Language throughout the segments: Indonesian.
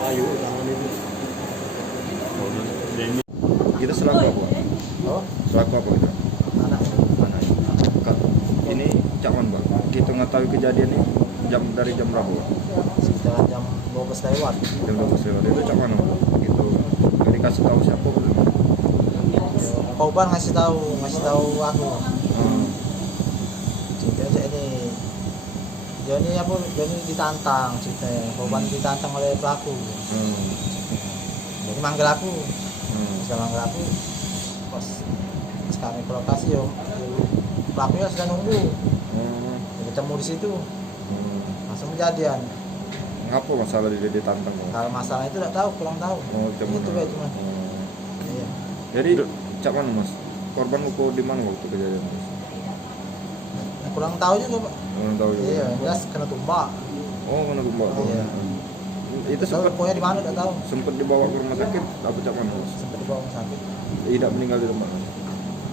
Ayo, jangan itu. Kita selaku apa? Oh, Selaku apa kita? anak Anak. Ini cawan bang. Kita ngetahui kejadian ini dari jam berapa bang? sekitar jam 12 lewat. Jam 12 lewat. Itu cawan bang. Gitu. Jadi kasih tahu siapa belum? Korban ngasih tahu aku. Hmm. Cerita aja ini. Joni ditantang ceritanya. Korban ditantang oleh pelaku. Hmm. Jadi manggil aku. Hmm. Bisa manggil aku. Pas kami ke lokasi yo. Pelakunya sudah nunggu. Hmm. Ketemu di situ. Hmm. Langsung kejadian. Ngapa masalah dia ditantang bang? Kalau masalah itu tidak tahu, kurang tahu. Oh, Itu kayak cuma. Iya. Jadi cak mana mas? Korban luka di mana waktu kejadian mas? Kurang tahu juga, Pak. Kurang tahu juga. Iya, jelas kena tumbak. Oh, mana tumbak? Iya. Itu Tahu sempat pokoknya di mana tidak tahu. dibawa ke rumah sakit. Apa cak mana mas? Sempat dibawa ke rumah sakit. Tidak meninggal di rumah.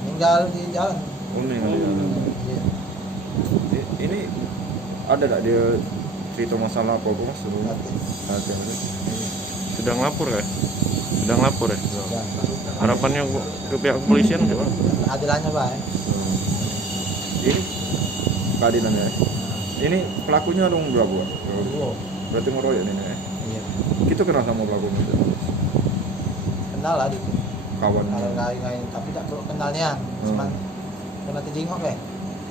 Meninggal di jalan. Oh, meninggal di dalam. Iya. Ini ada tak dia cerita masalah apa mas? Mati. Sedang lapor ya? Sedang lapor ya? Sudah. Harapannya ke pihak kepolisian coba? Keadilannya, Pak. Ini keadilan ya? Ini pelakunya dong berapa? Dua. Berarti ngeroyok ini ya? Iya. Kita kenal sama pelakunya? Kenal lah di Kawan? kalau lain tapi tak perlu kenalnya. Cuman kena dijengok ya.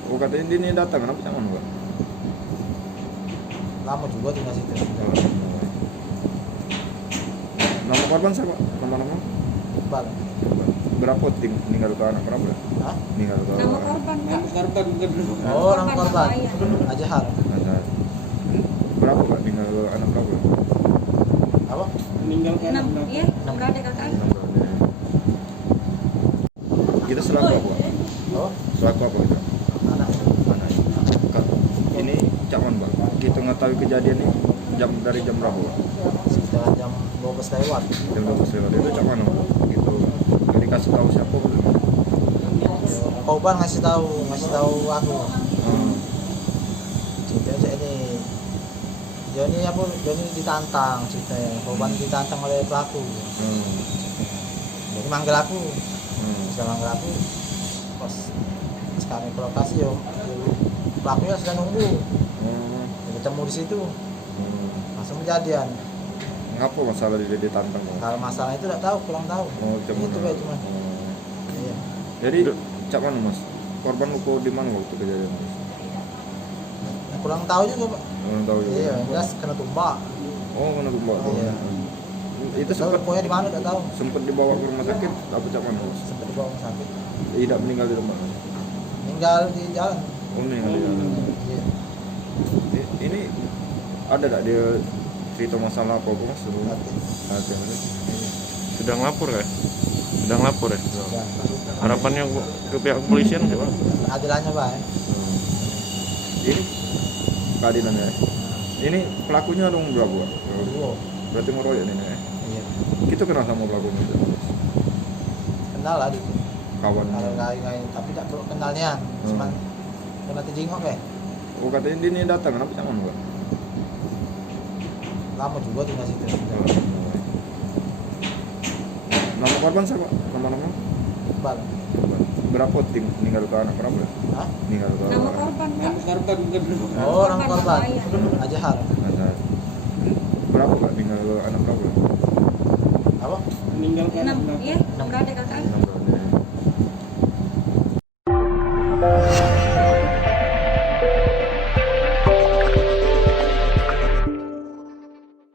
Oh katanya dia ini datang, kenapa cak mana? Lama juga tinggal situ. Nama korban siapa? Nama-nama? Iqbal. Berapa tim meninggal ke anak berapa? Hah? Meninggal ke Nama korban kan? Oh, nama korban. Korban Ajahar. Ada. Berapa kak meninggal ke anak berapa? Apa? Meninggal kan? 6, iya, 6 berada kakak. Kita selaku apa? Oh, Selaku apa kita? anak. Anak. Ini cawan bang. Kita ngetahui kejadian ini dari jam berapa? Bang? Sekitar jam 12 lewat. Jam 12 lewat. Itu cak mana? Bang? Gitu. Jadi kasih tahu siapa belum? Korban ngasih tahu aku. Hmm. Cerita aja ini. Joni ditantang ceritanya. Korban ditantang oleh pelaku. Hmm. Jadi manggil aku. Hmm. Bisa manggil aku. Pas kami ke lokasi yo. Pelakunya sudah nunggu. Hmm. Ketemu di situ. Hmm. Langsung kejadian. Ngapa masalah dia ditantang? Bang? Kalau masalah itu tidak tahu, kurang tahu. Oh, Itu kayak cuma. Iya. Jadi cak mana mas? Korban luka di mana waktu kejadian mas? Kurang tahu juga, Pak. Kurang tahu juga. Iya, jelas kena tumbak. Oh, mana tumbak? Iya. Itu Tahu sempat pokoknya di mana tidak tahu. dibawa ke rumah sakit. Apa cak mana mas? Sempat dibawa ke rumah sakit. Tidak meninggal di rumah. Meninggal di jalan. Oh, meninggal di dalam. Iya. Ini ada tak dia cerita masalah apa mas? Mati. Sedang lapor ya? Sedang lapor ya? Sudah. Harapannya ke pihak kepolisian coba? Keadilannya, Pak. Ini keadilan ya? Ini pelakunya dong berapa? Dua. Berarti ngeroyok ini ya? Iya. Kita kenal sama pelakunya? Kenal lah di Kawan? kalau lain tapi tak perlu kenalnya. Cuman kena dijengok ya. Oh katanya dia ini datang, kenapa cak mana? Lama juga tinggal situ. Nama korban siapa? Nama-nama? Iqbal. Berapa tim meninggal ke anak berapa? Hah? Meninggal ke Nama korban kan? Oh, nama korban. Ajahar. Ada. Berapa kak meninggal ke anak berapa? Apa? Meninggal kan? 6, iya, 6 berada kakak. 6 berapa?